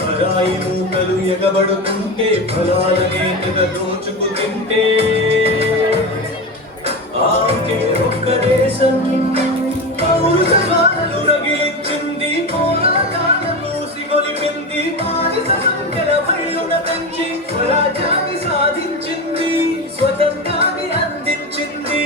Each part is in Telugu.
పరాయి మూకలు ఎగబడుతుంటే ఫలాలనే తెగ దోచుకు తింటే ఆకే ఒక్క దేశం పౌరుషాలు రగిలించింది పోరాటాల మూసి గొలిపింది బానిస సంఖ్యల భయున పెంచి స్వరాజ్యాన్ని సాధించింది స్వతంత్రాన్ని అందించింది.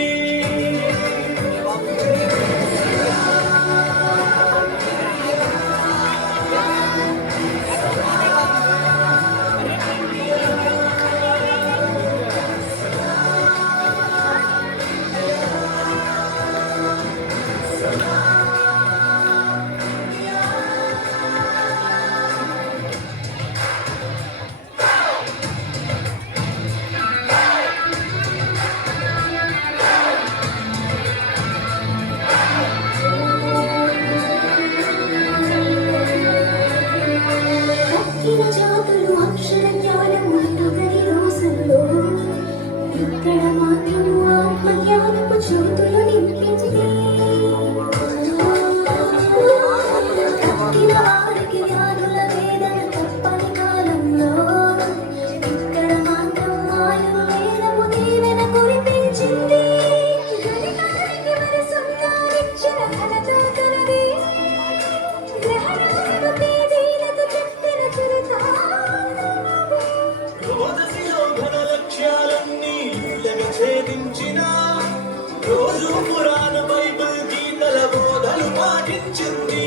రోజు పురాణ బైబిల్ గీతల బోధలు పాటించింది.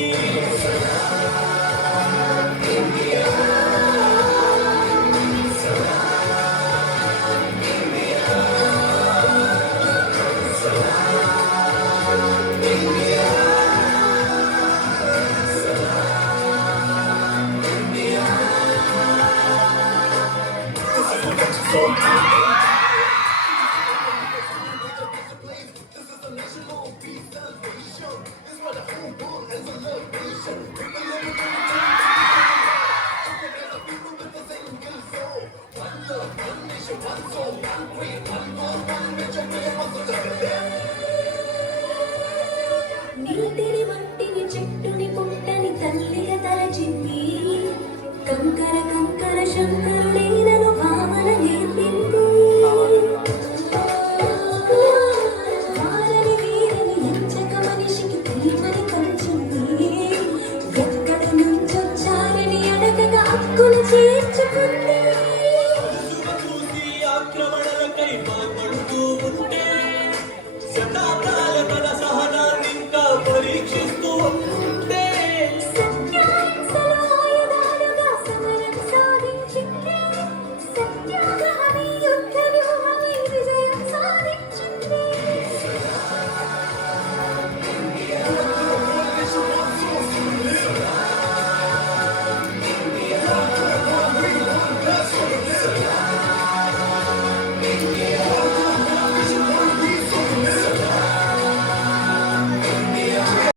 నీటిని మట్టిని చెట్టుని పుట్టని తల్లిగా తలచింది. కంకర కంకర శంకరుడైనను భావన నేర్పింది. వారని వీరని ఎంచక మనిషికి ప్రేమని పంచింది. ఎక్కడ నుంచొచ్చారని అడగగా హక్కును చేర్చుకుంది. ఆక్రమణలకై